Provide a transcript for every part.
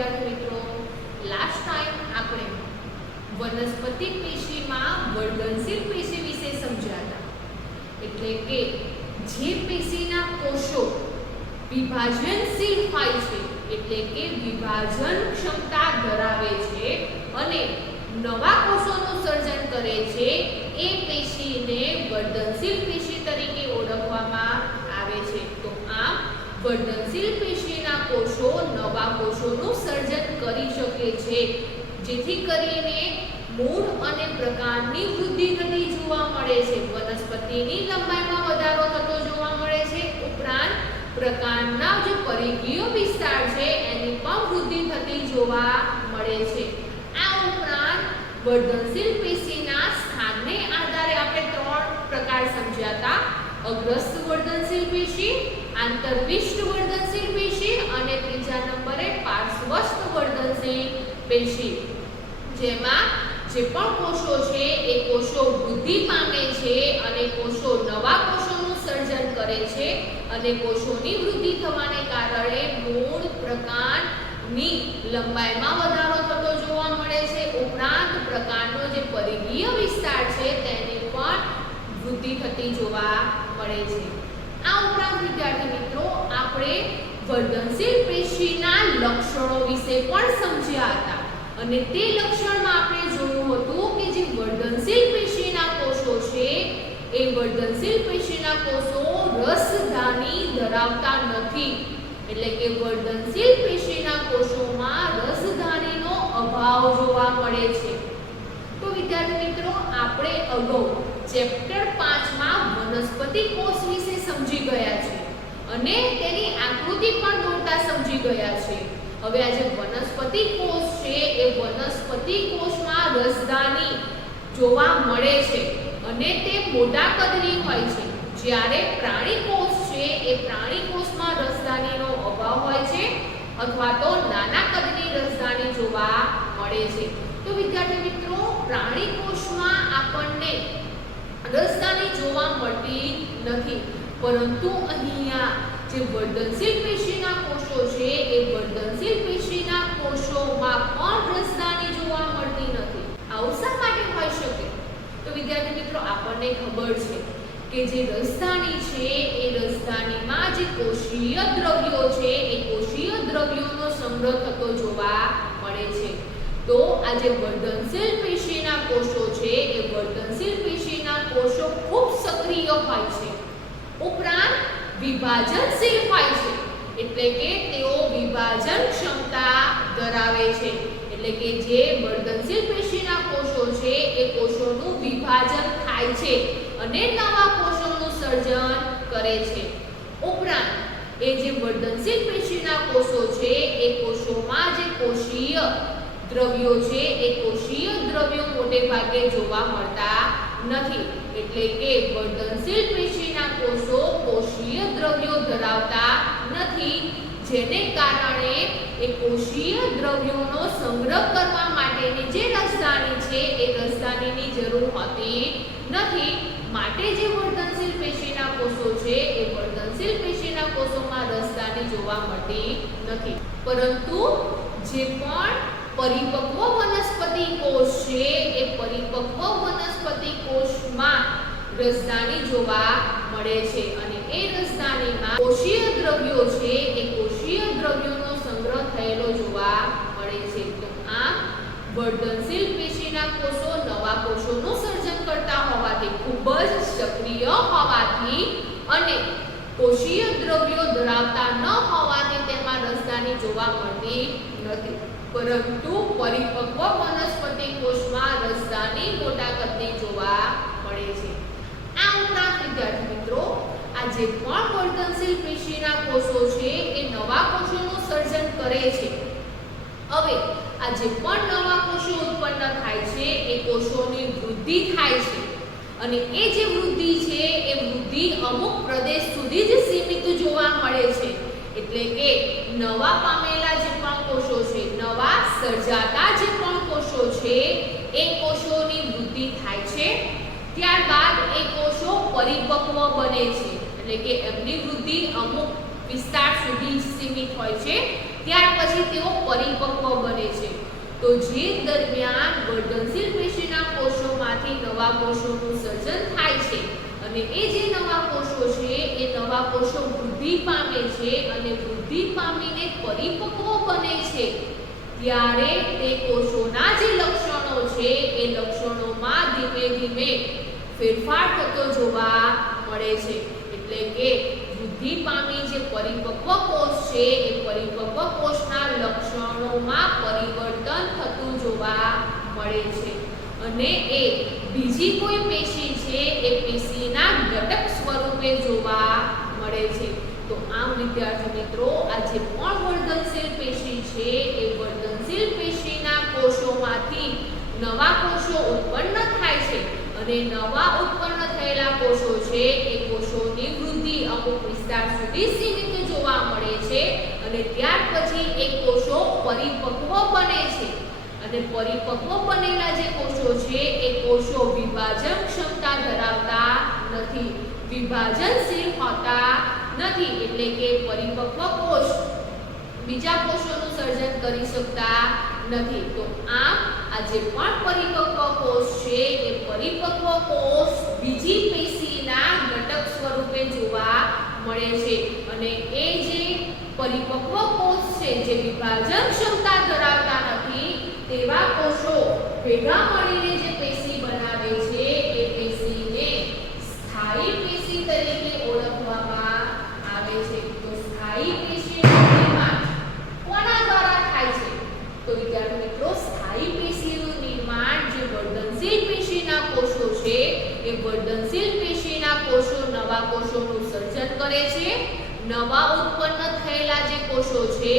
વિદ્યાર્થી મિત્રો, last time આપણે વનસ્પતિ પેશીમાં વર્ધનશીલ પેશી વિશે સમજ્યા હતા. એટલે કે જે પેશીના કોષો વિભાજનશીલ હોય છે, એટલે કે વિભાજન ક્ષમતા ધરાવે છે અને નવા કોષોનું સર્જન કરે છે, એ પેશીને વર્ધનશીલ પેશી તરીકે ઓળખવામાં આવે છે. તો આમ વર્ધનશીલ પેશીના કોષો નવા કોષોનું સર્જન કરી શકે છે, જેથી કરીને મૂળ અને પ્રકાંડની વૃદ્ધિ થતી જોવા મળે છે. વનસ્પતિની લંબાઈમાં વધારો થતો જોવા મળે છે, ઉપરાંત પ્રકાંડના જે પરિઘીય વિસ્તાર છે એની પણ વૃદ્ધિ થતી જોવા મળે છે. આ ઉપરાંત વર્ધનશીલ પેશીના સ્થાનને આધારે આપણે 3 પ્રકાર સમજ્યા હતા: અગ્રસ્થ વર્ધનશીલ પેશી, આંતરવિષ્ટ વર્ધનશીલ પેશી અને ત્રીજા નંબરે પાર્શ્વસ્થ વર્ધનશીલ પેશી. જેમાં જે પણ કોષો છે એ કોષો વૃદ્ધિ પામે છે અને કોષો નવા કોષોનું સર્જન કરે છે અને કોષોની વૃદ્ધિ થવાને કારણે મૂળ પ્રકાંડની લંબાઈમાં વધારો થતો જોવા મળે છે, ઉપરાંત પ્રકાંડનો જે પરિઘીય વિસ્તાર છે તેની પણ વૃદ્ધિ થતી જોવા મળે છે. આ ઉપરાંત વિદ્યાર્થી મિત્રો, આપણે વર્ધનશીલ પેશીના લક્ષણો વિશે પણ સમજ્યા હતા અને તે લક્ષણમાં આપણે જોયું હતું કે જે વર્ધનશીલ પેશીના કોષો છે એ વર્ધનશીલ પેશીના કોષો રસધાની ધરાવતા નથી. એટલે કે વર્ધનશીલ પેશીના કોષોમાં રસધાનીનો અભાવ જોવા મળે છે. તો વિદ્યાર્થી મિત્રો, આપણે અગાઉ ચેપ્ટર 5 માં વનસ્પતિ કોષ વિશે સમજી ગયા છે અને તેની આકૃતિ પણ દોરતા સમજી ગયા છે. હવે આ જે વનસ્પતિ કોષ છે એ વનસ્પતિ કોષમાં રસધાની જોવા મળે છે અને તે મોટા કદની હોય છે, જ્યારે પ્રાણી કોષ છે એ પ્રાણી કોષમાં રસધાનીનો અભાવ હોય છે અથવા તો નાના કદની રસધાની જોવા મળે છે. તો વિદ્યાર્થી મિત્રો, પ્રાણી કોષમાં આપણને રસધાની જોવા મળતી નથી, પરંતુ અહીંયા જે વર્ધનશીલ પેશીના કોષો છે એ વર્ધનશીલ પેશીના કોષોમાં પણ રસધાની જોવા મળતી નથી. આવું શા માટે હોઈ શકે? તો વિદ્યાર્થી મિત્રો, આપણને ખબર છે કે જે રસધાની છે એ રસધાનીમાં જે કોષીય દ્રવ્યો છે એ કોષીય દ્રવ્યોનો સંગ્રહ થતો જોવા મળે છે. તો આ જે વર્ધનશીલ પેશીના કોષો છે એ વર્ધનશીલ પેશીના કોષો ખૂબ સક્રિય હોય છે, ઉપરાંત વિભાજનશીલ હોય છે. એટલે કે તેઓ વિભાજન ક્ષમતા ધરાવે છે. એટલે કે જે વર્ધનશીલ પેશીના કોષો છે એ કોષોનું વિભાજન થાય છે અને નવા કોષોનું સર્જન કરે છે. ઉપરાંત એ જે વર્ધનશીલ પેશીના કોષો છે એ કોષોમાં જે કોષીય દ્રવ્યો છે એ કોષીય દ્રવ્યો મોટે ભાગે જોવા મળતા નથી. એટલે કે વર્ધનશીલ પેશીના કોષો કોષીય દ્રવ્યો ધરાવતા નથી, જેને કારણે એ કોષીય દ્રવ્યોનો સંગ્રહ કરવા માટેની જે રસધાની છે એ રસધાનીની જરૂર હોતી નથી. માટે જે વર્ધનશીલ પેશીના કોષો છે એ વર્ધનશીલ પેશીના કોષોમાં રસધાની જોવા મળતી નથી. પરંતુ જે પણ પરિપક્વ વનસ્પતિ કોષ છે એ પરિપક્વ વનસ્પતિ કોષમાં રસધાની જોવા મળે છે અને એ રસધાનીમાં કોષીય દ્રવ્યો છે એ કોષીય દ્રવ્યોનો સંગ્રહ થયેલો જોવા મળે છે. તો આમ વર્ધનશીલ પેશીના કોષો નવા કોષોનું સર્જન કરતા હોવાથી, ખૂબ જ સક્રિય હોવાથી અને કોષીય દ્રવ્યો ધરાવતા ન હોવાથી તેમાં રસધાની જોવા મળતી નથી. પરંતુ પરિપક્વ વનસ્પતિ કોષમાં રસધાની મોટા કદની જોવા મળે છે. આ ઉપરાંત વિદ્યાર્થી મિત્રો, આ જે પણ વર્ધનશીલ પેશીના કોષો છે એ નવા કોષોનું સર્જન કરે છે. હવે આ જે પણ નવા કોષો ઉત્પન્ન થાય છે એ કોષોની વૃદ્ધિ થાય છે અને એ જે વૃદ્ધિ છે એ વૃદ્ધિ અમુક પ્રદેશ સુધી જ સીમિત જોવા મળે છે. એટલે કે નવા પામેલા જે પણ કોષો છે, નવા સર્જાતા જે પણ કોષો છે એ કોષોની વૃદ્ધિ થાય છે, ત્યારબાદ એ કોષો પરિપક્વ બને છે. એટલે કે એમની વૃદ્ધિ અમુક વિસ્તાર સુધી સીમિત હોય છે ત્યાર પછી તેઓ પરિપક્વ બને છે. તો જે દરમિયાન વર્ધનશીલ પેશીના કોષોમાંથી નવા કોષોનું સર્જન થાય છે અને એ જે નવા કોષો છે એ નવા કોષો વૃદ્ધિ પામે છે અને વૃદ્ધિ પામીને પરિપક્વ બને છે, ત્યારે તે કોષોના જે લક્ષણો છે એ લક્ષણોમાં ધીમે ધીમે ફેરફાર થતો જોવા મળે છે. એટલે કે વૃદ્ધિ પામી જે પરિપક્વ કોષ છે એ પરિપક્વ કોષના લક્ષણોમાં પરિવર્તન થતું જોવા મળે છે અને એ બીજી કોઈ પેશી છે એ પેશીના ઘટક સ્વરૂપે જોવા મળે છે. તો આમ વિદ્યાર્થી મિત્રો, આ જે પણ વર્ધનશીલ પેશી છે એ વર્ધનશીલ પેશીના કોષોમાંથી નવા કોષો ઉત્પન્ન થાય છે અને નવા ઉત્પન્ન થયેલા કોષો છે એ કોષોની વૃદ્ધિ અમુક વિસ્તાર સુધી સીમિત જોવા મળે છે અને ત્યાર પછી એ કોષો પરિપક્વ બને છે અને પરિપક્વ બનેલા જે કોષો છે એ કોષો વિભાજન ક્ષમતા ધરાવતા નથી, વિભાજનશીલ હોતા નથી. એટલે કે પરિપક્વ કોષ બીજા કોષોનું સર્જન કરી શકતા નથી. તો આમ આ જે પણ પરિપક્વ કોષ છે એ પરિપક્વ કોષ બીજી પેશીના ઘટક સ્વરૂપે જોવા મળે છે અને એ જે પરિપક્વ કોષ છે જે વિભાજન ક્ષમતા ધરાવતા નથી તેવા કોષો ભેગા મળીને જે પેશી બનાવે છે એ પેશીને સ્થાયી પેશી તરીકે ઓળખવામાં આવે છે. તો સ્થાયી પેશીનું નિર્માણ કોના દ્વારા થાય છે? તો વિદ્યાર્થી મિત્રો, સ્થાયી પેશીનું નિર્માણ જે વર્ધનશીલ પેશીના કોષો છે એ વર્ધનશીલ પેશીના કોષો નવા કોષોનું સર્જન કરે છે. નવા ઉત્પન્ન થયેલા જે કોષો છે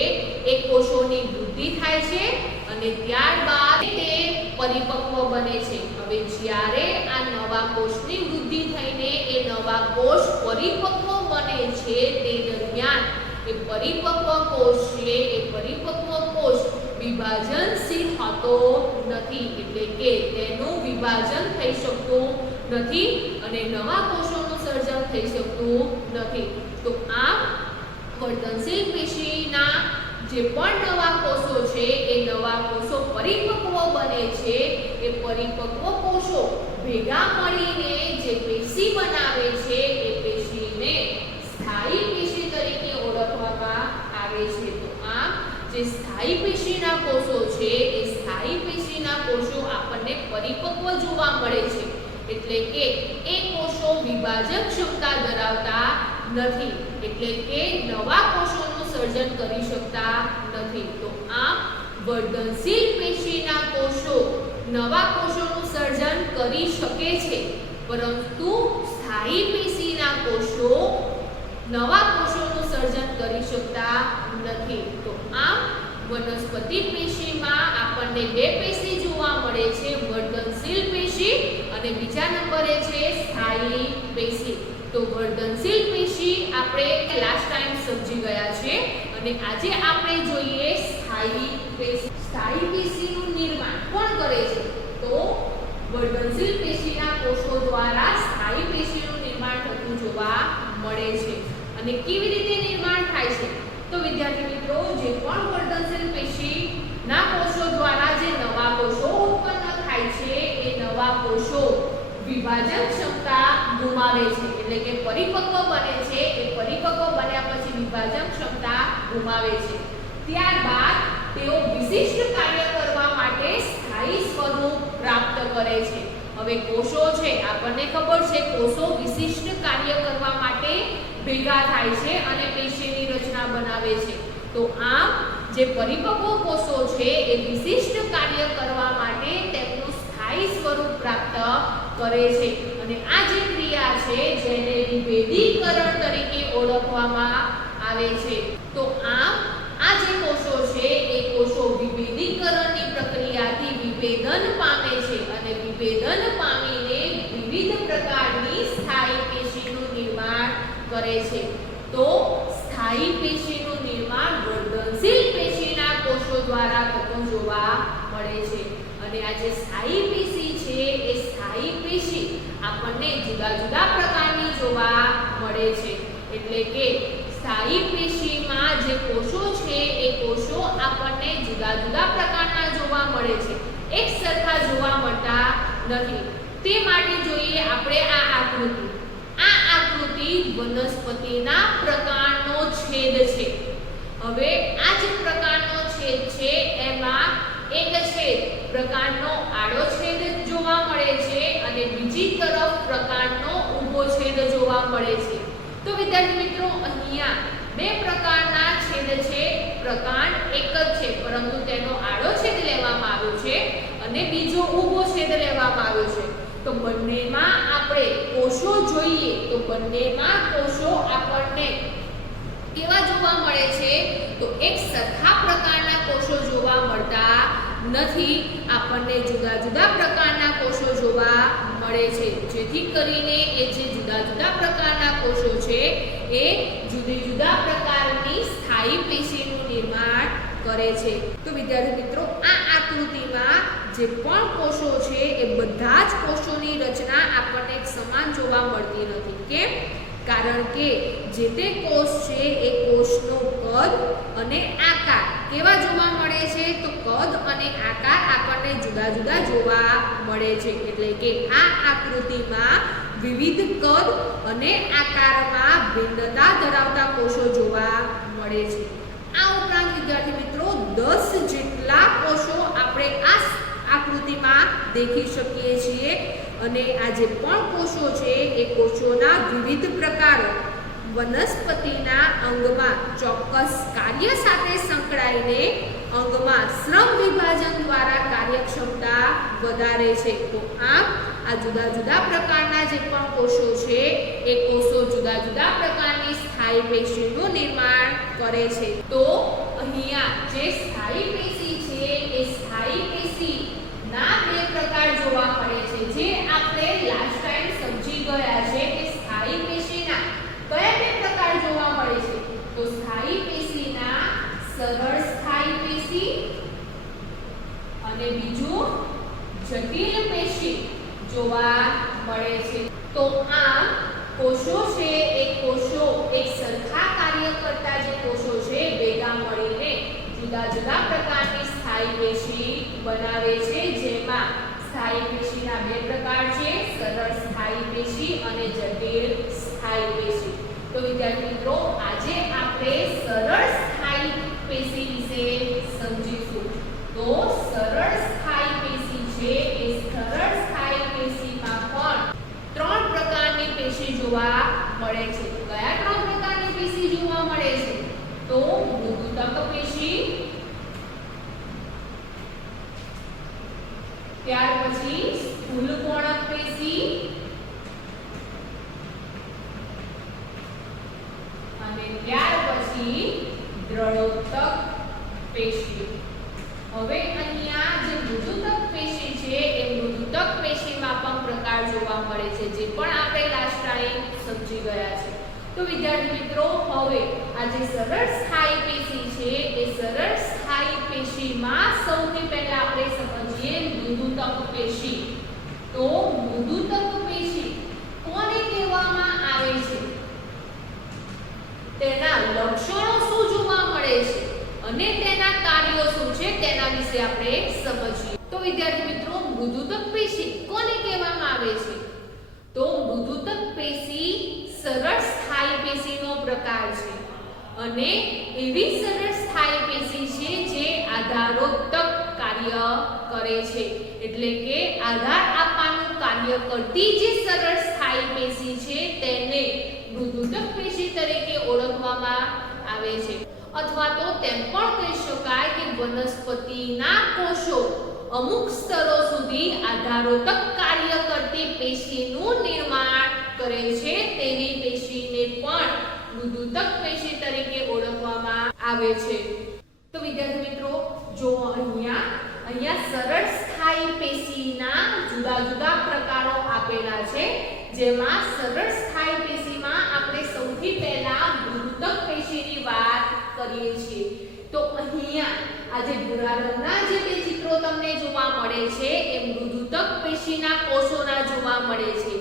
એ કોષોની વૃદ્ધિ થાય છે અને ત્યારબાદ તે પરિપક્વ બને છે. હવે જ્યારે આ નવા કોષની વૃદ્ધિ થઈને એ નવા કોષ પરિપક્વ બને છે તે દરમિયાન એ પરિપક્વ કોષ છે એ પરિપક્વ કોષ વિભાજનશીલ હોતો નથી, એટલે કે તેનું વિભાજન થઈ શકતું નથી અને નવા કોષોનું સર્જન થઈ શકતું નથી. તો આ વર્ધનશીલ પેશીના જે પણ નવા કોષો છે એ નવા કોષો પરિપક્વ બને છે. એ પરિપક્વ કોષો ભેગા મળીને જે પેશી બનાવે છે એ પેશીને સ્થાયી પેશી તરીકે ઓળખવામાં આવે છે. તો આ જે સ્થાયી પેશીના કોષો છે એ સ્થાયી પેશીના કોષો આપણને પરિપક્વ જોવા મળે છે, એટલે કે એ કોષો વિભાજન ક્ષમતા ધરાવતા નથી, એટલે કે નવા કોષોનું સર્જન કરી શકતા નથી. તો આ વર્ધનશીલ પેશીના કોષો નવા કોષોનું સર્જન કરી શકે છે, પરંતુ સ્થાયી પેશીના કોષો નવા કોષોનું સર્જન કરી શકતા નથી. તો આમ વનસ્પતિ પેશીમાં આપણને બે પેશી જોવા મળે છે, વર્ધનશીલ પેશી અને બીજા નંબરે છે સ્થાયી પેશી. તો વર્ધનશીલ પેશી આપણે લાસ્ટ ટાઈમ સમજી ગયા છે અને આજે આપણે જોઈએ સ્થાયી પેશી. સ્થાયી પેશીનું નિર્માણ કોણ કરે છે? તો વર્ધનશીલ પેશીના કોષો દ્વારા સ્થાયી પેશીનું નિર્માણ થતું જોવા મળે છે. અને કેવી રીતે નિર્માણ થાય છે? તો વિદ્યાર્થી મિત્રો, જે પણ વર્ધનશીલ પેશીના કોષો દ્વારા જે નવા કોષો ઉત્પન્ન થાય છે એ નવા કોષો વિભાજન ક્ષમતા ગુમાવે છે, એટલે કે પરિપક્વ બને છે. એ પરિપક્વ બન્યા પછી વિભાજન ક્ષમતા ગુમાવે છે. ત્યારબાદ તેઓ વિશિષ્ટ કાર્ય કરવા માટે સ્થાયી સ્વરૂપ પ્રાપ્ત કરે છે. હવે કોષો છે, આપણને ખબર છે કોષો વિશિષ્ટ કાર્ય કરવા માટે ભેગા થાય છે અને પેશીની રચના બનાવે છે. તો આમ જે પરિપક્વ કોષો છે એ વિશિષ્ટ કાર્ય કરવા માટે તેમનું સ્થાયી સ્વરૂપ પ્રાપ્ત કરે છે અને આ જે ક્રિયા છે જેને વિભેદીકરણ તરીકે ઓળખવામાં આવે છે. તો આમ આ જે કોષો છે એ કોષો વિભેદીકરણની પ્રક્રિયાથી વિભેદન પામે છે અને વિભેદન પામીને વિવિધ પ્રકારની સ્થાયી પેશીનું નિર્માણ કરે છે. તો સ્થાયી પેશીનું નિર્માણ વર્ધનશીલ પેશીના કોષો દ્વારા થતું જોવા મળે છે અને આ જે સ્થાયી પેશી છે એ સ્થાયી પેશી આપણને જુદા જુદા પ્રકારની જોવા મળે છે, એટલે કે સ્થાયી પેશીમાં જે કોષો છે એ કોષો આપણને જુદા જુદા પ્રકારના જોવા મળે છે, એક સરખા જોવા મળતા નથી. તે માટે જોઈએ આપણે આ આકૃતિ. આ આકૃતિ વનસ્પતિના પ્રકારનો છેદ છે. હવે આ જે પ્રકારનો છેદ છે એમાં એક છેદ પ્રકારનો આડો છેદ જોવા મળે છે અને બીજી તરફ પ્રકારનો ઊભો છેદ જોવા મળે છે. તો વિદ્યાર્થી મિત્રો અહીંયા બે પ્રકારના છેદ છે. પ્રકાર એક જ છે પરંતુ તેનો આડો છેદ લેવામાં આવ્યો છે અને બીજો ઊભો છેદ લેવામાં આવ્યો છે. તો બંનેમાં આપણે કોષો જોઈએ તો બંનેમાં કોષો આપણને કેવા જોવા મળે છે? તો એક સરખા પ્રકારના કોષો જોવા મળતા નથી. આપણને જુદા જુદા પ્રકારના કોષો જોવા મળે છે, જેથી કરીને એ જે જુદા જુદા પ્રકારના કોષો છે એ જુદી જુદા પ્રકારની સ્થાયી પેશીનું નિર્માણ કરે છે. તો વિદ્યાર્થી મિત્રો આ આકૃતિમાં જે પણ કોષો છે એ બધા જ કોષોની રચના આપણને સમાન જોવા મળતી નથી. કેમ? કારણ કે જે તે કોષ છે એ કોષનો કદ અને આકાર કેવા જોવા મળે છે? તો કદ અને આકાર આપણને જુદા જુદા જોવા મળે છે. એટલે કે આ આકૃતિમાં વિવિધ કદ અને આકારમાં ભિન્નતા ધરાવતા કોષો જોવા મળે છે. આ ઉપરાંત વિદ્યાર્થી મિત્રો 10 જેટલા કોષો આપણે આ આકૃતિમાં દેખી શકીએ છીએ અને આ જે પણ કોષો છે એ કોષોના વિવિધ પ્રકારો વનસ્પતિના અંગમાં ચોક્કસ કાર્ય સાથે સંકળાઈને અંગમાં શ્રમ વિભાજન દ્વારા કાર્યક્ષમતા વધારે છે. તો આમ આ જુદા જુદા પ્રકારના જે પણ કોષો છે એ કોષો જુદા જુદા પ્રકારની સ્થાયી પેશીનું નિર્માણ કરે છે. તો અહીંયા જે સ્થાયી પેશી છે એ સ્થાયી પેશી ના બે પ્રકાર જોવા મળે છે, જે આપણે લાસ્ટ ટાઈમ સમજી ગયા છે કે સ્થાયી પેશીના કયા બે પ્રકાર જોવા મળે છે? તો સ્થાયી પેશીના સરળ સ્થાયી પેશી અને બીજું જટિલ પેશી જોવા મળે છે. તો આમ કોષો છે એ કોષો એક સરખા કાર્ય કરતા જે કોષો છે ભેગા મળીને જુદા જુદા પ્રકારની સ્થાયી પેશી બનાવે છે, જેમાં સ્થાયી પેશીના બે પ્રકાર છે, સરળ સ્થાયી પેશી અને જટિલ સ્થાયી પેશી. તો વિદ્યાર્થી મિત્રો આજે આપણે સરળ સ્થાયી પેશી વિશે સમજીશું. તો સરળ સ્થાયી પેશી છે એ સરળ સ્થાયી પેશીમાં પણ 3 પ્રકારની પેશી જોવા મળે છે. કયા 3 પ્રકારની પેશી જોવા મળે છે? તો મૃદુતક પેશી, ત્યાર પછી સ્થૂલકોણક પેશી અને ત્યાર પછી દ્રઢોતક પેશી. હવે અહીંયા જે મૃદુતક પેશી છે એ મૃદુતક પેશીમાં પણ પ્રકાર જોવા મળે છે, જે પણ આપણે લાસ્ટ ટાઈમ સમજી ગયા છે. તો વિદ્યાર્થી મિત્રો હવે આ જે સરળ સ્થાયી પેશી છે એ સરળ સ્થાયી પેશીમાં સૌથી પહેલા આપણે સમજીએ મૃદુતક પેશી. તો મૃદુતક પેશી કોને કહેવામાં આવે છે? તેના લક્ષણો શું જોવા મળે છે અને તેના કાર્યો શું છે તેના વિશે આપણે સમજીએ. તો વિદ્યાર્થી મિત્રો મૃદુતક પેશી કોને કહેવામાં આવે છે? તો મૃદુતક પેશી સરળ સ્થાયી પેશીનો પ્રકાર છે અને એવી સરળ સ્થાયી પેશી છે જે આધારોત્તક કાર્ય કરે છે. એટલે કે આધાર આપવાનું કાર્ય કરતી જે સરળ સ્થાયી પેશી છે તેને મૃદુતક પેશી તરીકે ઓળખવામાં આવે છે. અથવા તો તેમ પણ કહી શકાય કે વનસ્પતિના કોષો અમુક સ્તરો સુધી આધારોત્તક કાર્ય કરતી પેશીનું નિર્માણ કરે છે તેવી પેશીને પણ મૃદુતક પેશી તરીકે ઓળખવામાં આવે છે. તો વિદ્યાર્થી મિત્રો જો અહીંયા સરળ સ્થાયી પેશીના જુદા જુદા પ્રકારો આપેલા છે, જેમાં સરળ સ્થાયી પેશીમાં આપણે સૌથી પહેલા મૃદુતક પેશીની વાત કરીએ છીએ. તો અહીંયા આ જે ભૂરા રંગના જે બે ચિત્રો તમને જોવા મળે છે એ મૃદુતક પેશીના કોષોના જોવા મળે છે.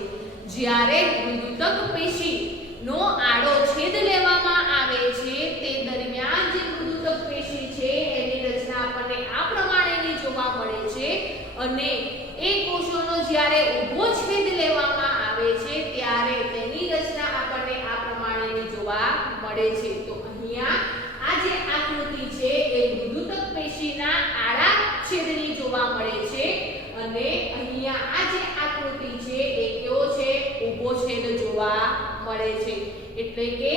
જ્યારે મૃદુતક પેશીનો આડો છેદ લેવામાં આવે અને એ કોષોનો જ્યારે ઊભો છેદ લેવામાં આવે છે ત્યારે તેની રચના આપણને આ પ્રમાણેની જોવા મળે છે. તો અહીંયા આ જે આકૃતિ છે એ મૃદુતક પેશીના આડા છેદની જોવા મળે છે અને અહીંયા આ જે આકૃતિ છે એ કેવો છે? ઊભો છેદ જોવા મળે છે. એટલે કે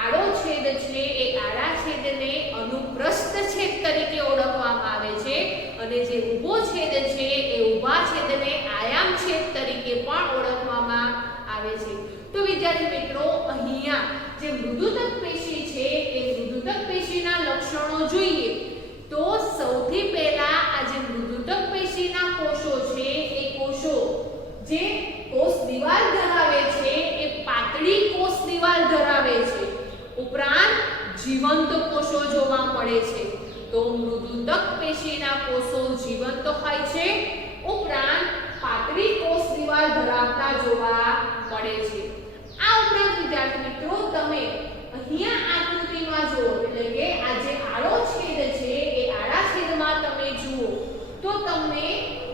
આડો છેદ છે એ આડા છેદને અનુપ્રસ્થ છેદ તરીકે ઓળખવામાં આવે છે અને જે ઊભો છેદ છે એ ઊભા છેદને આયામ છેદ તરીકે પણ ઓળખવામાં આવે છે. તો વિદ્યાર્થી મિત્રો, અહીંયા જે મૃદુતક પેશી છે એ મૃદુતક પેશીના લક્ષણો જોઈએ તો સૌથી પહેલા આ જે મૃદુતક પેશીના કોષો છે એ કોષો જે કોષ દિવાલ ધરાવે છે એ પાતળી કોષ દિવાલ ધરાવે છે. ઉપરાંત જીવંત કોષો જોવા મળે છે. તો મૃદુતક પેશીના કોષો જીવંત હોય છે, ઉપરાંત પાતળી કોષ દિવાલ ધરાવતા જોવા મળે છે. આ ઉપરાંત વિદ્યાર્થી મિત્રો, તમે અહીંયા આકૃતિમાં જુઓ એટલે કે આ જે આડો છેદ છે એ આડા છેદમાં તમે જુઓ તો તમને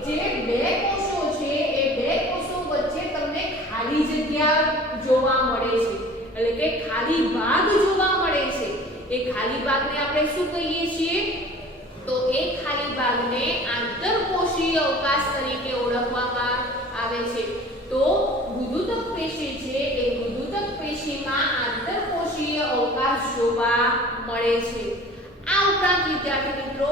જે બે કોષો છે એ બે કોષો વચ્ચે તમને ખાલી જગ્યા જોવા મળે છે, એટલે કે ખાલી ભાગ જોવા મળે છે. એ ખાલી ભાગને આપણે શું કહીએ છીએ? તો એ ખાલી ભાગને આંતરકોષીય અવકાશ તરીકે ઓળખવામાં આવે છે. તો મૃદુતક પેશી છે એ મૃદુતક પેશીમાં આંતરકોષીય અવકાશ જોવા મળે છે. આ ઉપરાંત વિદ્યાર્થી મિત્રો,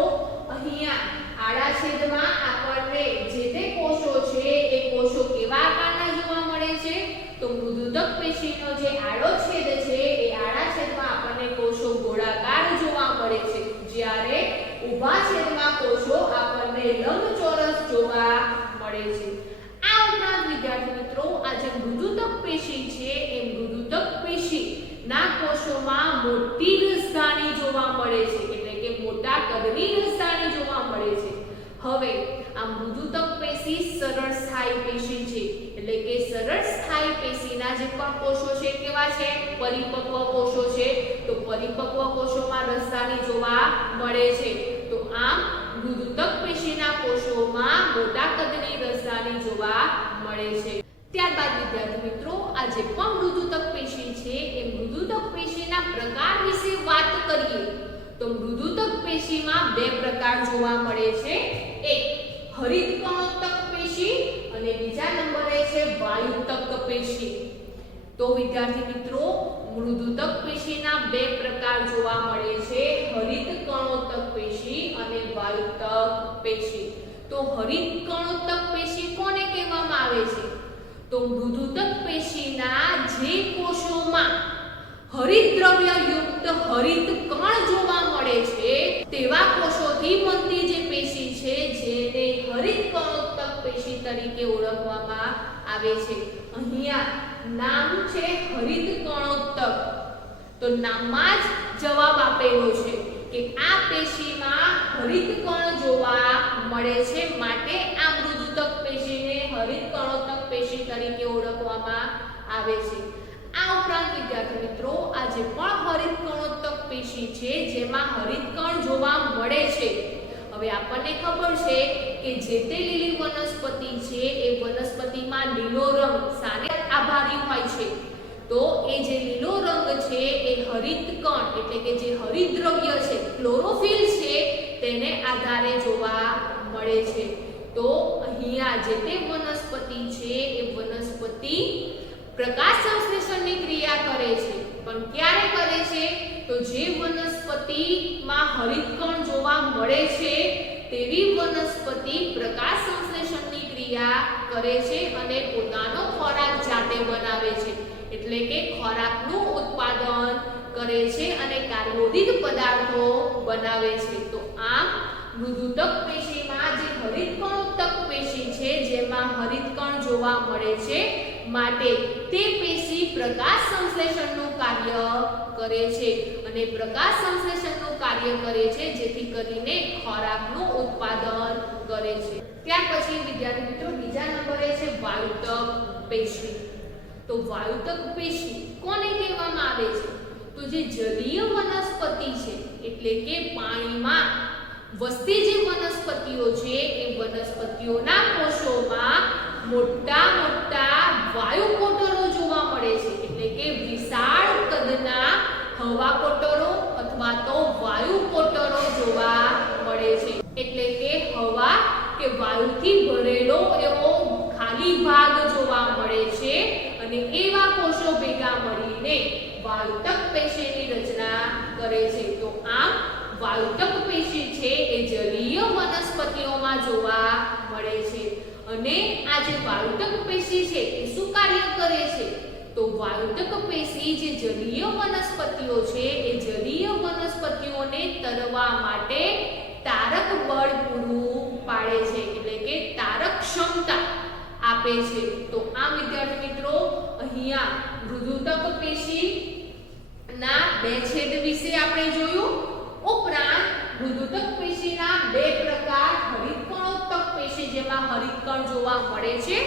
અહીંયા આડા છેદમાં આપણને જે તે કોષો છે એ કોષો કેવા આકારના જોવા મળે છે? તો મૃદુતક પેશીનો જે આડો છેદ છે એ આડા છેદમાં આપણને કોષો ગોળાકાર જોવા મળે છે, જ્યારે ઊભા છેદમાં કોષો આપણને લંબચોરસ જોવા મળે છે. આ ઉપરાંત વિદ્યાર્થી મિત્રો, આ જે મૃદુતક પેશી છે એ મૃદુતક પેશી ના કોષોમાં મોટી રસધાની જોવા મળે છે, એટલે કે મોટા કદની રસધાની જોવા મળે છે. હવે આ મૃદુતક પેશી સરળ સ્થાયી પેશી છે, એટલે કે સરળ સ્થાયી પેશીના જે પણ કોષો છે કેવા છે? પરિપક્વ કોષો છે. તો પરિપક્વ કોષોમાં રસધાની જોવા મળે છે. તો આમ મૃદુતક પેશીના કોષોમાં મોટા કદની રસધાની જોવા મળે છે. ત્યારબાદ વિદ્યાર્થી મિત્રો, આ જે પણ મૃદુતક પેશી છે એ મૃદુતક પેશીના પ્રકાર વિશે વાત કરીએ તો મૃદુતક પેશીમાં બે પ્રકાર જોવા મળે છે. એક હરિત કણોત્તક પેશી અને બીજા નંબરે છે વાયુતક પેશી. તો વિદ્યાર્થી મિત્રો, મૃદુતક પેશીના બે પ્રકાર જોવા મળે છે, હરિત કણોત્તક પેશી અને વાયુતક પેશી. તો હરિત કણોત્તક પેશી કોને કહેવામાં આવે છે? તો મૃદુતક પેશીના જે કોષોમાં હરિત દ્રવ્ય યુક્ત હરિત કણ જોવા મળે છે તેવા કોષોથી બનતી જે પેશી છે જેને હરિત કણોત્તક પેશી તરીકે ઓળખવામાં આવે છે. અહીંયા નામ છે હરિત કણોત્તક. તો નામમાં જ જવાબ આપેલો છે કે આ પેશીમાં હરિત કણ જોવા મળે છે, માટે આ મૃદુતક પેશીને હરિત કણોત્તક પેશી તરીકે ઓળખવામાં આવે છે. આ ઉપરાંત વિદ્યાર્થી મિત્રો, આ જે પણ હરિત કણોત્તક પેશી છે જેમાં હરિત કણ જોવા મળે છે, હવે આપણને ખબર છે કે જે તે લીલી વનસ્પતિ છે એ વનસ્પતિમાં લીલો રંગ સાને આભારી હોય છે. તો એ જે લીલો રંગ છે એ હરિત કણ એટલે કે જે હરિત દ્રવ્ય છે, ક્લોરોફિલ છે, તેને આધારે જોવા મળે છે. તો અહીંયા જે તે વનસ્પતિ છે એ વનસ્પતિ પ્રકાશ સંશ્લેષણની ક્રિયા કરે છે, પણ ક્યારે કરે છે? તો જે વનસ્પતિમાં હરિત કણ જોવા મળે છે તેવી વનસ્પતિ પ્રકાશ સંશ્લેષણની ક્રિયા કરે છે અને પોતાનો ખોરાક જાતે બનાવે છે, એટલે કે ખોરાકનું ઉત્પાદન કરે છે અને કાર્બોદિત પદાર્થો બનાવે છે. તો આમ મૃદુતક પેશીમાં જે હરિત કણોત્તક પેશી છે જેમાં હરિત કણ જોવા મળે છે, માટે તે પેશી પ્રકાશ સંશ્લેષણનું કાર્ય કરે છે અને પ્રકાશ સંશ્લેષણનું કાર્ય કરે છે જેથી કરીને ખોરાકનું ઉત્પાદન કરે છે. ત્યાર પછી વિદ્યાર્થી મિત્રો, બીજા નંબરે છે વાયુતક પેશી. તો વાયુતક પેશી કોને કહેવામાં આવે છે? તો જે જલીય વનસ્પતિ છે એટલે કે પાણીમાં વસતી જે વનસ્પતિઓ છે એ વનસ્પતિઓના કોષોમાં મોટા મોટા વાયુ કોટરો જોવા મળે છે, એટલે કે વિશાળ કદના હવા કોટરો અથવા તો વાયુ કોટરો જોવા મળે છે, એટલે કે હવા કે વાયુથી ભરેલો એવો ખાલી ભાગ જોવા મળે છે અને એવા કોષો ભેગા મળીને વાયુતક પેશીની રચના કરે છે। તો આમ વાયુતક પેશી છે એ જલીય વનસ્પતિઓમાં જોવા મળે છે અને આ જે વાયુતક પેશી છે એ શું કાર્ય કરે છે? તો વાયુતક પેશી જે જલીય વનસ્પતિઓ છે એ જલીય વનસ્પતિઓને તરવા માટે તારક બળ પૂરું પાડે છે, એટલે કે તારક ક્ષમતા આપે છે। તો આ વિદ્યાર્થી મિત્રો અહીંયા મૃદુતક પેશી ના બે છેદ વિશે આપણે જોયું। ઉપરાંત મૃદુતક પેશીના બે પ્રકાર હરિતકણોત્તક પેશી જેમાં હરિતકણ જોવા મળે છે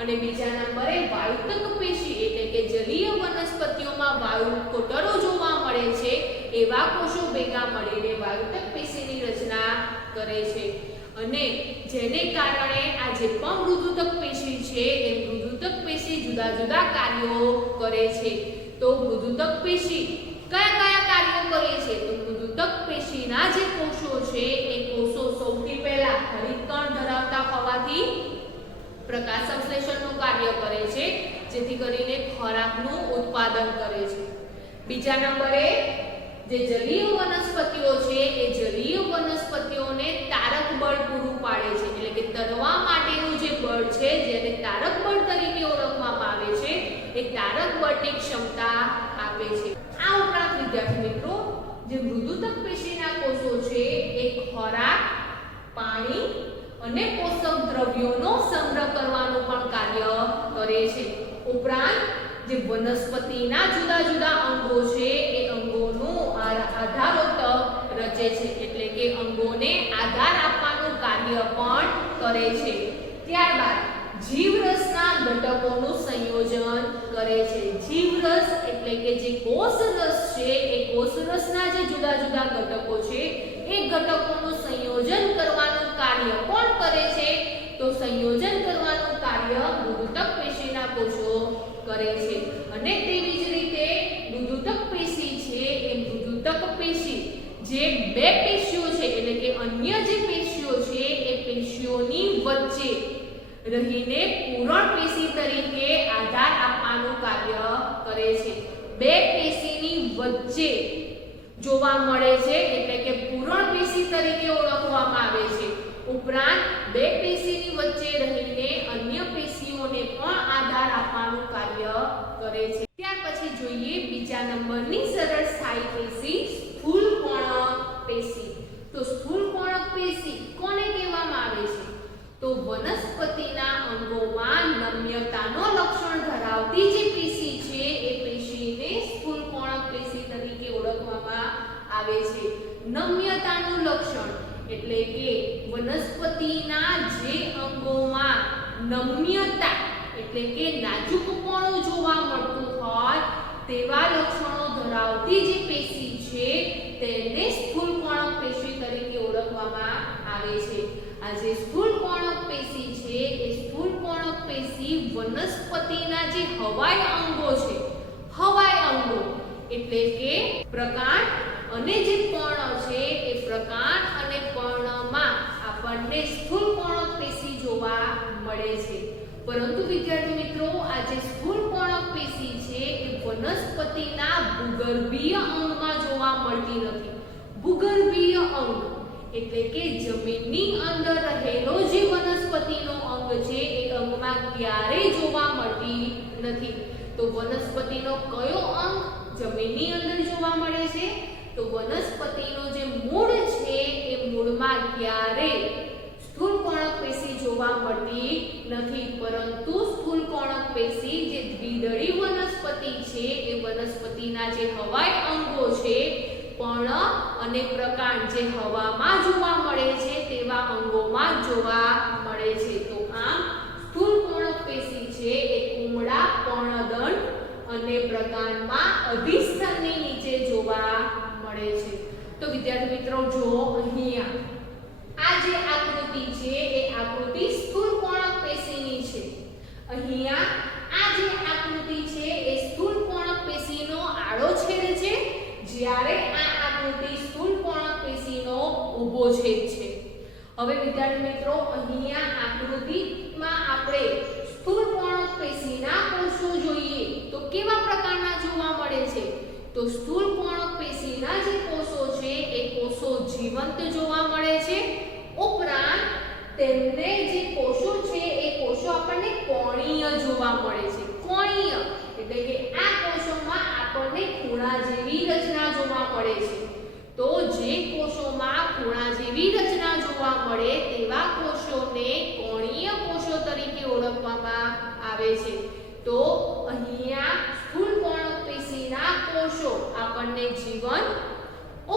અને બીજા નંબરે વાયુતક પેશી એટલે કે જલીય વનસ્પતિઓમાં વાયુ કોટરો જોવા મળે છે, એવા કોષો ભેગા મળીને વાયુતક પેશીની રચના કરે છે અને જેને કારણે આ જે પણ મૃદુતક પેશી છે એ મૃદુતક પેશી જુદા જુદા કાર્યો કરે છે। તો મૃદુતક પેશી કયા કયા કાર્યો કરે છે? તો મૃદુતક પેશીના જે કોષો છે એ કોષો સૌથી પહેલા હરિતકણ ધરાવતા હોવાથી પ્રકાશ સંશ્લેષણનું કાર્ય કરે છે, જેથી કરીને ખોરાકનું ઉત્પાદન કરે છે। બીજા નંબરે જે જલીય વનસ્પતિઓ છે એ જલીય વનસ્પતિઓને તારક બળ પૂરું પાડે છે, એટલે કે તરવા માટેનું જે બળ છે જેને તારક બળ તરીકે ઓળખવામાં આવે છે એ તારક બળની ક્ષમતા આપે છે। આ ઉપરાંત વિદ્યાર્થી મિત્રો જે મૃદુતક પેશીના કોષો છે એ ખોરાક, પાણી અને પોષક દ્રવ્યોનો સંગ્રહ કરવાનું પણ કાર્ય કરે છે। ઉપરાંત જે વનસ્પતિના જુદા જુદા અંગો છે એ અંગોનું આધારોતક રચે છે, એટલે કે અંગોને આધાર આપવાનું કાર્ય પણ કરે છે। ત્યારબાદ જીવરસના ઘટકોનું સંયોજન કરે છે। જીવરસ એટલે કે જે કોષરસ છે એ કોષરસના જે જુદા જુદા ઘટકો છે એ ઘટકોનું સંયોજન કરવાનું કાર્ય કોણ કરે છે? તો સંયોજન કરવાનું કાર્ય મૃદુતક પેશીના કોષો કરે છે અને તેવી જ રીતે મૃદુતક પેશી છે એ મૃદુતક પેશી જે બે પેશીઓ છે એટલે કે અન્ય જે પેશીઓ છે એ પેશીઓની વચ્ચે રહીને પૂરણ પેશી તરીકે આધાર આપવાનું કાર્ય કરે છે। બે પેશીની વચ્ચે જોવા મળે છે એટલે કે પૂરણ પેશી તરીકે ઓળખવામાં આવે છે। ઉપરાંત બે પેશીની વચ્ચે રહીને અન્ય પેશીઓને પણ આધાર આપવાનું કાર્ય કરે છે। ત્યાર પછી જોઈએ બીજા નંબરની સરળ સ્થાયી પેશી સ્થૂલકોણક પેશી। તો સ્થૂલકોણક પેશી કોને કહેવામાં આવે છે? તો વનસ્પતિના અંગોમાં નમ્યતાનો લક્ષણ ધરાવતી જે પેશી છે એ પેશીને સ્થૂલકોણક પેશી તરીકે ઓળખવામાં આવે છે। નમ્યતાનું લક્ષણ એટલે કે વનસ્પતિના જે અંગોમાં નમ્યતા એટલે કે નાજુકપણું જોવા મળતું હોય તેવા લક્ષણો ધરાવતી જે પેશી છે તેને સ્થૂલકોણક પેશી તરીકે ઓળખવામાં આવે છે। આ જે સ્થૂલકોણક પેશી છે એ સ્થૂલકોણક પેશી વનસ્પતિના જે હવાઈ અંગો છે, હવાઈ અંગો એટલે કે પ્રકાંડ અને જે પર્ણ છે એ પ્રકાંડ અને પર્ણમાં આપણને સ્થૂલકોણક પેશી જોવા મળે છે। પરંતુ વિદ્યાર્થી મિત્રો આ જે સ્થૂલકોણક પેશી છે એ વનસ્પતિના ભૂગર્ભીય અંગમાં જોવા મળતી નથી। ભૂગર્ભીય અંગ એટલે કે જમીનની અંદર રહેલો જે વનસ્પતિનો અંગ છે એ અંગમાં ક્યારેય જોવા મળતી નથી। તો વનસ્પતિનો કયો અંગ જમીનની અંદર જોવા મળે છે? તો વનસ્પતિનો જે મૂળ છે એ મૂળમાં ક્યારેય સ્થૂલકોણક પેશી જોવા મળતી નથી, પરંતુ સ્થૂલકોણક પેશી જે દ્વિદળી વનસ્પતિ છે એ વનસ્પતિના જે હવાઈ અંગો છે, પર્ણ અને પ્રકાંડ જે હવામાં જોવા મળે છે તેવા અંગોમાં જોવા મળે છે। તો આમ સ્થૂલકોણક પેશી છે એ કુમળા, પર્ણદંડ અને પ્રકાંડમાં અધિસ્થાનની નીચે જોવા મળે છે। તો વિદ્યાર્થી મિત્રો જો અહીંયા હવે વિદ્યાર્થી મિત્રો અહીંયા આકૃતિમાં આપણે સ્થૂળ પર્ણક પેશીના કોષો જોઈએ તો કેવા પ્રકારના જોવા મળે છે? તો સ્થૂળ પર્ણક પેશીના જે કોષો છે એ કોષો જીવંત જોવા મળે છે, ઉપરાંત તેમને જે કોષો છે એ કોષો આપણને કોણીય જોવા મળે છે. કોણીય એટલે કે આ કોષોમાં આપણને ખૂણા જેવી રચના જોવા મળે છે. તો જે કોષોમાં ખૂણા જેવી રચના જોવા મળે તેવા કોષોને કોણીય કોષો તરીકે ઓળખવામાં આવે છે. તો અહીંયા સ્થૂળ પર્ણક પેશીના કોષો આપણને જીવંત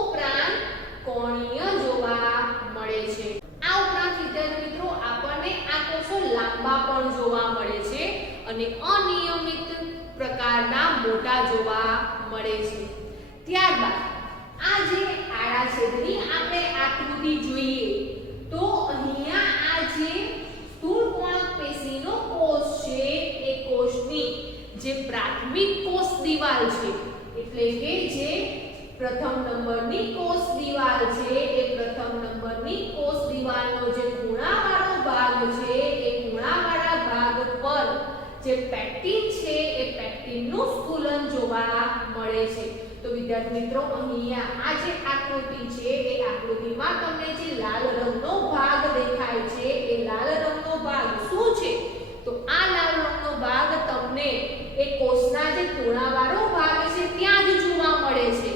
ઉપરાંત કોણીય જોવા મળે છે. આ ઉપરાંત વિદ્યાર્થી મિત્રો આપણને આ કોષો લાંબા પણ જોવા મળે છે અને અનિયમિત પ્રકારના મોટા જોવા મળે છે. ત્યારબાદ આ જે આડા છેદની આપણે આકૃતિ જોઈએ તો અહીંયા આ જે સ્થૂળ પર્ણક પેશીનો કોષ છે એ કોષની જે પ્રાથમિક કોષ દિવાલ છે એટલે કે જે પ્રથમ નંબરની કોષ દિવાલ છે એ પ્રથમ નંબરની કોષ દિવાલનો જે ખૂણાવાળો ભાગ છે એ ખૂણાવાળા ભાગ પર જે પેક્ટિન છે એ પેક્ટિનનું સ્થૂલન જોવા મળે છે. તો વિદ્યાર્થી મિત્રો અહીંયા આ જે આકૃતિ છે એ આકૃતિમાં તમને જે લાલ રંગનો ભાગ દેખાય છે એ લાલ રંગનો ભાગ શું છે? તો આ લાલ રંગનો ભાગ તમને એ કોષના જે ખૂણાવાળો ભાગ છે ત્યાં જ જોવા મળે છે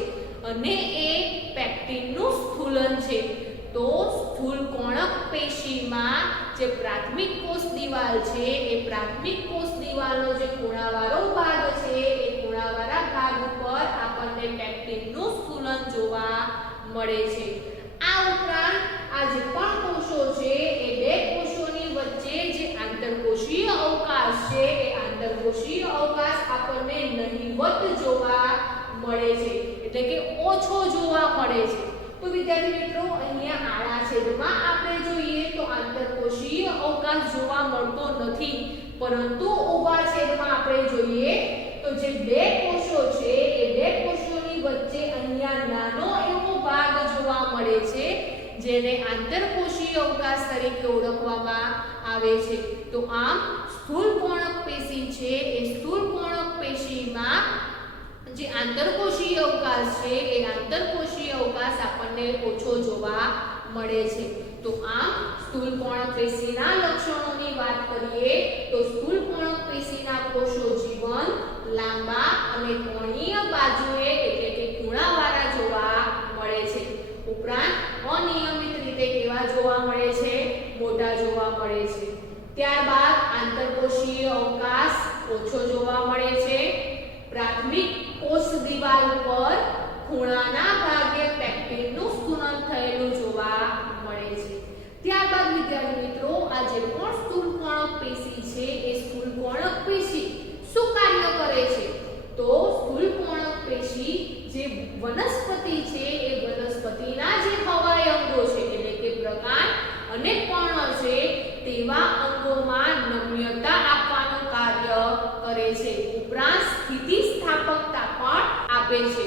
અને એ પેક્ટિનનું સ્થૂલન છે. તો સ્થૂળ કોણક પેશીમાં જે પ્રાથમિક કોષ દિવાલ છે એ પ્રાથમિક કોષ દિવાલનો જે ખૂણાવાળો ભાગ છે એ ખૂણાવાળા ભાગ ઉપર આપણને પેક્ટિનનું સ્થૂલન જોવા મળે છે. આ ઉપરાંત આ જે પણ કોષો છે એ બે કોષોની વચ્ચે જે આંતરકોષીય અવકાશ છે એ આંતરકોષીય અવકાશ આપણને નહિવત જોવા મળે છે એટલે કે ઓછો જોવા મળે છે. તો વિદ્યાર્થી મિત્રો અહીંયા આડા છેદમાં આપણે જોઈએ તો આંતરકોષીય અવકાશ જોવા મળતો નથી, પરંતુ ઊભા છેદમાં આપણે જોઈએ તો જે બે કોષો છે એ બે કોષોની વચ્ચે અહીંયા નાનો એવો ભાગ જોવા મળે છે જેને આંતરકોષીય અવકાશ તરીકે ઓળખવામાં આવે છે. તો આમ સ્થૂળ પર્ણક પેશી છે એ સ્થૂળ પર્ણક પેશીમાં જે આંતરકોષીય અવકાશ છે એ આંતરકોષીય અવકાશ આપણને ઓછો જોવા મળે છે. તો આમ સ્થૂળ પર્ણક પેશીના લક્ષણોની વાત કરીએ તો સ્થૂળ પર્ણક પેશીના કોષો જીવંત, લાંબા અને કોણીય બાજુએ એટલે કે ખૂણાવાળા જોવા મળે છે. ઉપરાંત અનિયમિત રીતે કેવા જોવા મળે છે? મોટા જોવા મળે છે. ત્યારબાદ આંતરકોષીય અવકાશ ઓછો જોવા મળે છે. પ્રાથમિક કોષ દિવાલ પર ખૂણાના ભાગે પેક્ટિનનું સ્થૂલન થયેલું જોવા મળે છે. ત્યારબાદ વિદ્યાર્થી મિત્રો આ જે પણ સ્થૂળ પર્ણક પેશી છે એ સ્થૂળ પર્ણક પેશી શું કાર્ય કરે છે? તો સ્થૂળ પર્ણક પેશી જે વનસ્પતિ છે એ વનસ્પતિના જે હવાઈ અંગો છે એટલે કે પ્રકાંડ અને પર્ણ છે તેવા અંગોમાં નમ્યતા આપવાનું કાર્ય કરે છે. ઉપરાંત સ્થિતિસ્થાપકતા પણ આપે છે.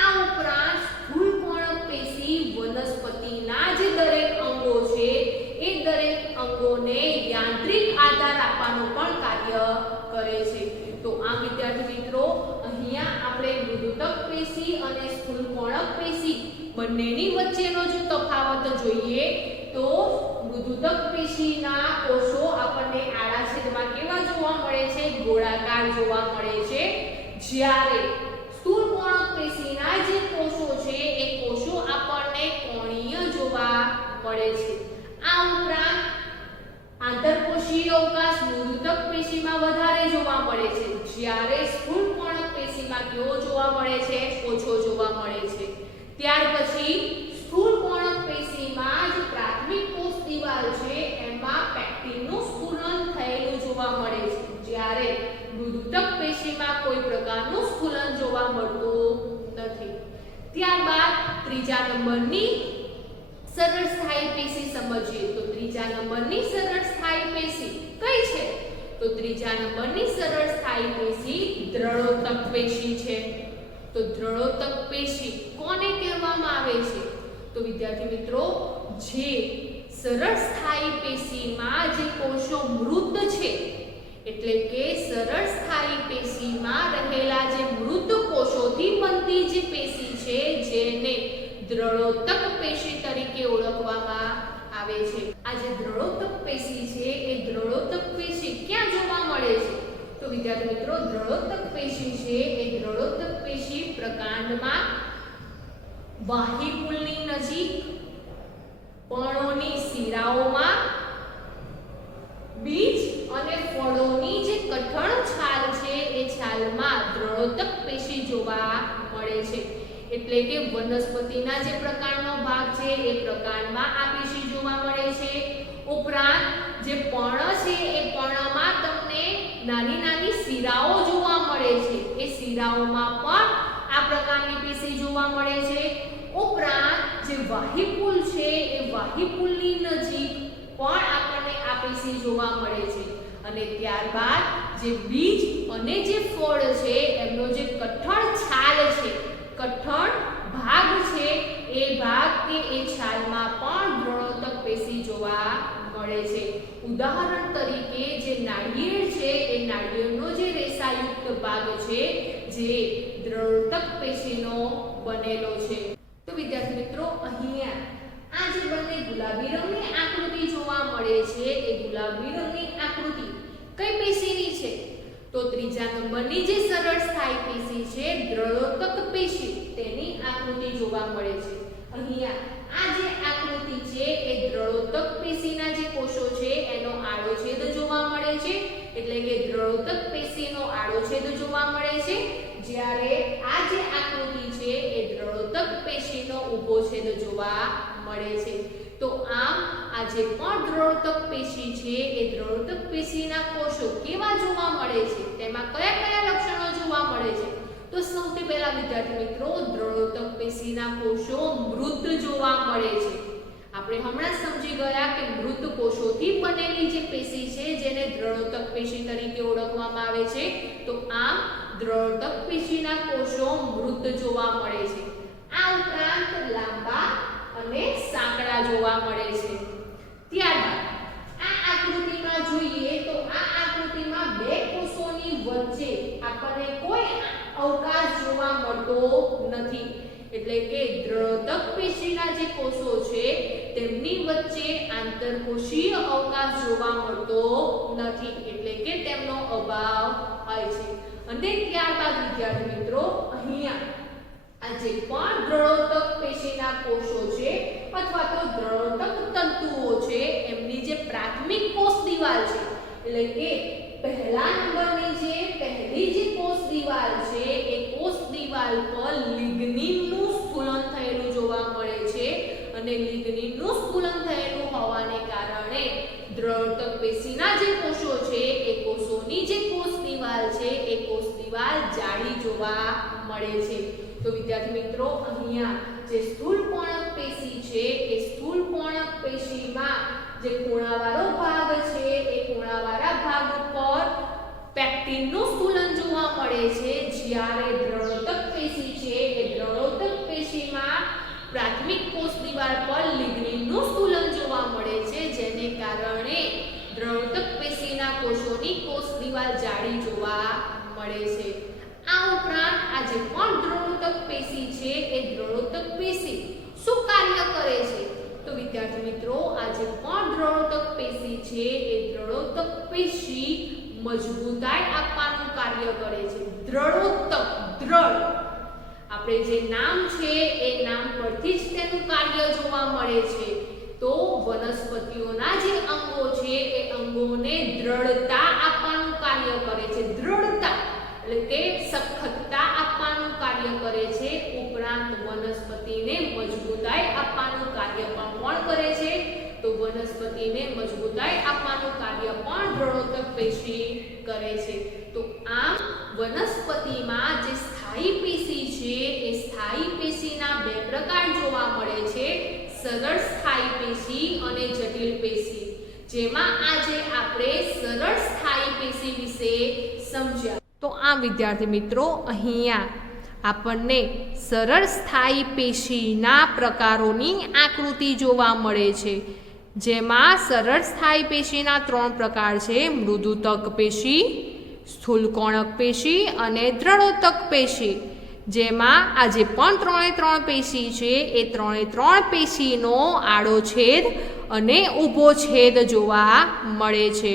આ ઉપરાંત સ્થૂળ પર્ણક પેશી વનસ્પતિના જે દરેક અંગો છે એ દરેક અંગોને યાંત્રિક આધાર આપવાનું પણ કાર્ય કરે છે. તો આ વિદ્યાર્થી મિત્રો અહીંયા આપણે મૃદુતક પેશી અને સ્થૂળ પર્ણક પેશી બંનેની વચ્ચેનો જો તફાવત જોઈએ તો મૃદુતક પેશીના કોષો આપણને આડા છેદમાં કેવા જોવા મળે છે? ગોળાકાર જોવા મળે છે, જ્યારે સ્થૂળ પર્ણક પેશીના જે કોષો છે એ કોષો આપણને કોણીય જોવા મળે છે. આ ઉપરાંત આંતરકોષીય અવકાશ મૃદુતક પેશીમાં વધારે જોવા મળે છે, જ્યારે સ્થૂળ પર્ણક પેશીમાં કેવો જોવા મળે છે? ઓછો જોવા મળે છે. ત્યાર પછી સ્થૂળ પર્ણક પેશીમાં જે પ્રાથમિક કોષ દિવાલ છે એમાં પેક્ટિનનું સ્થૂલન થયેલું જોવા મળે છે, જ્યારે મૃદુતક પેશીમાં કોઈ પ્રકારનું સ્થૂલન જોવા મળતું નથી. ત્યારબાદ ત્રીજા નંબરની સરળ સ્થાયી પેશી સમજીએ તો ત્રીજા નંબરની સરળ સ્થાયી પેશી કઈ છે? તો ત્રીજા નંબરની સરળ સ્થાયી પેશી દ્રઢોતક પેશી છે. તો દ્રઢોતક પેશી કોને કહેવામાં આવે છે? તો વિદ્યાર્થી મિત્રો જે સરળ સ્થાયી પેશીમાં જે કોષો મૃત છે, એટલે કે સરળ સ્થાયી પેશીમાં રહેલા જે મૃત કોષોથી બનતી જે પેશી છે, જેને દ્રઢોતક પેશી તરીકે ઓળખવામાં આવે છે. આ જે દ્રઢોતક પેશી છે એ દ્રઢોતક પેશી ક્યાં જોવા મળે છે? તો વિદ્યાર્થી મિત્રો, દ્રઢોતક પેશી છે એ દ્રઢોતક પેશી પ્રકાંડમાં વાહિપુલની નજીક, પર્ણોની શિરાઓમાં, બીજ અને ફળોની જે કઠણ છાલ છે એ છાલમાં દ્રઢોતક પેશી જોવા મળે છે. એટલે કે વનસ્પતિના જે પ્રકાંડનો ભાગ છે એ પ્રકાંડમાં આ પેશી જોવા મળે છે. ઉપરાંત જે પર્ણ છે એ પર્ણમાં તમને નાની નાની શિરાઓ જોવા મળે છે. એ શિરાઓમાં પણ આ પ્રકારની પેશી જોવા મળે છે. ઉપરાંત જે વાહિપુલ છે એ વાહિપુલની નજીક પણ આપણને આ પેશી જોવા મળે છે. અને ત્યારબાદ જે બીજ અને જે ફળ છે એમનો જે કઠણ છાલ છે, કઠણ ભાગ છે, એ ભાગ કે એ છાલમાં પણ દ્રઢોતક પેશી જોવા મળે છે. ઉદાહરણ તરીકે જે નાળિયેર છે એ નાળિયેરનો જે રેસાયુક્ત ભાગ છે જે દ્રઢોતક પેશીનો બનેલો છે. તો વિદ્યાર્થી મિત્રો, અહીંયા આ જે બંને ગુલાબી રંગની આકૃતિ જોવા મળે છે એ ગુલાબી રંગની આકૃતિ કઈ પેશીની છે? તો ત્રીજા નંબરની જે સરળ સ્થાયી પેશી છે દ્રઢોતક પેશી, તેની આકૃતિ જોવા મળે છે. અહીંયા આ જે આકૃતિ છે એ દ્રઢોતક પેશીના જે કોષો છે એનો આડો છેદ જોવા મળે છે. એટલે કે દ્રઢોતક પેશીનો આડો છેદ જોવા મળે છે, જ્યારે આ જે આકૃતિ છે એ દ્રઢોતક પેશીનો ઊભો છેદ જોવા મળે છે. તો આમ આ જે પણ દ્રઢોતક પેશી છે એ દ્રઢોતક પેશીના કોષો કેવા જોવા મળે છે, તેમાં કયા કયા લક્ષણો જોવા મળે છે? તો સૌથી પહેલા વિદ્યાર્થી મિત્રો, દ્રઢોતક પેશીના કોષો મૃત જોવા મળે છે. આપણે હમણાં સમજી ગયા કે મૃત કોષોથી બનેલી જે પેશી છે જેને દ્રઢોતક પેશી તરીકે ઓળખવામાં આવે છે. તો આમ દ્રઢોતક પેશીના કોષો મૃત જોવા મળે છે. આ ઉપરાંત લાંબા અને સાંકડા જોવા મળે છે. ત્યારબાદ આ આકૃતિમાં જોઈએ તો આ આકૃતિમાં બે કોષોની વચ્ચે આપણને કોઈ અવકાશ જોવા મળતો નથી. એટલે કે દ્રઢોતક પેશીના જે કોષો છે તેમની વચ્ચે આંતરકોષીય અવકાશ જોવા મળતો નથી. એટલે કે તેમનો અભાવ હોય છે. અને ત્યારબાદ વિદ્યાર્થી મિત્રો, અહીંયા આ જે પણ દ્રઢોતક પેશીના કોષો છે અથવા તો દ્રઢોતક તંતુઓ છે એમની જે પ્રાથમિક કોષ દિવાલ છે, એટલે કે પહેલા નંબરની પહેલી જે કોષ દિવાલ છે એ કોષ દિવાલ પર લિગ્નિનનું સ્થૂલન થયેલું જોવા મળે છે. અને લિગ્નિનનું સ્થૂલન થયેલું હોવાને કારણે દ્રઢોતક પેશીના જે કોષો છે એ કોષોની જે કોષ દિવાલ છે એ કોષ દિવાલ જાડી જોવા મળે છે. તો વિદ્યાર્થી મિત્રો, અહીંયા જે સ્થૂળપર્ણક પેશી છે એ સ્થૂળપર્ણક પેશીમાં જે ખૂણાવાળો ભાગ છે એ ખૂણાવાળા ભાગ પર પેક્ટિનનું સ્થૂલન જોવા મળે છે, જ્યારે દ્રઢોતક પેશી છે એ દ્રઢોતક પેશીમાં પ્રાથમિક કોષ દિવાલ પર લિગ્નિનનું સ્થૂલન જોવા મળે છે, જેને કારણે દ્રઢોતક પેશીના કોષોની કોષ દિવાલ જાડી જોવા મળે છે. આ ઉપરાંત આ જે પણ દ્રઢોતક પેશી છે એ દ્રઢોતક પેશી શું કાર્ય કરે છે? તો વિદ્યાર્થી મિત્રો, આ જે પણ દ્રઢોતક પેશી છે એ દ્રઢોતક પેશી મજબૂતાઈ આપવાનું કાર્ય કરે છે. દ્રઢોતક, દ્રઢ, આપણે જે નામ છે એ નામ પરથી જ તેનું કાર્ય જોવા મળે છે. તો વનસ્પતિઓના જે અંગો છે એ અંગોને દ્રઢતા આપવાનું કાર્ય કરે છે. દ્રઢતા એટલે કે સખતતા આપવાનું કાર્ય કરે છે. ઉપરાંત વનસ્પતિને મજબૂતાઈ આપવાનું કાર્ય પણ કરે છે. તો વનસ્પતિને મજબૂતાઈ આપવાનું કાર્ય પણ દ્રઢોતક પેશી કરે છે. તો આમ વનસ્પતિમાં જે સ્થાયી પેશી છે એ સ્થાયી પેશીના બે પ્રકાર જોવા મળે છે, સરળ સ્થાયી પેશી અને જટિલ પેશી. જેમાં આજે આપણે સરળ સ્થાયી પેશી વિશે સમજ્યા. તો આ વિદ્યાર્થી મિત્રો, અહીંયા આપણને સરળ સ્થાયી પેશીના પ્રકારોની આકૃતિ જોવા મળે છે. જેમાં સરળ સ્થાયી પેશીના 3 પ્રકાર છે: મૃદુતક પેશી, સ્થૂલકોણક પેશી અને દ્રઢોતક પેશી. જેમાં આ જે પણ 3 પેશી છે એ 3 પેશીનો આડો છેદ અને ઊભો છેદ જોવા મળે છે.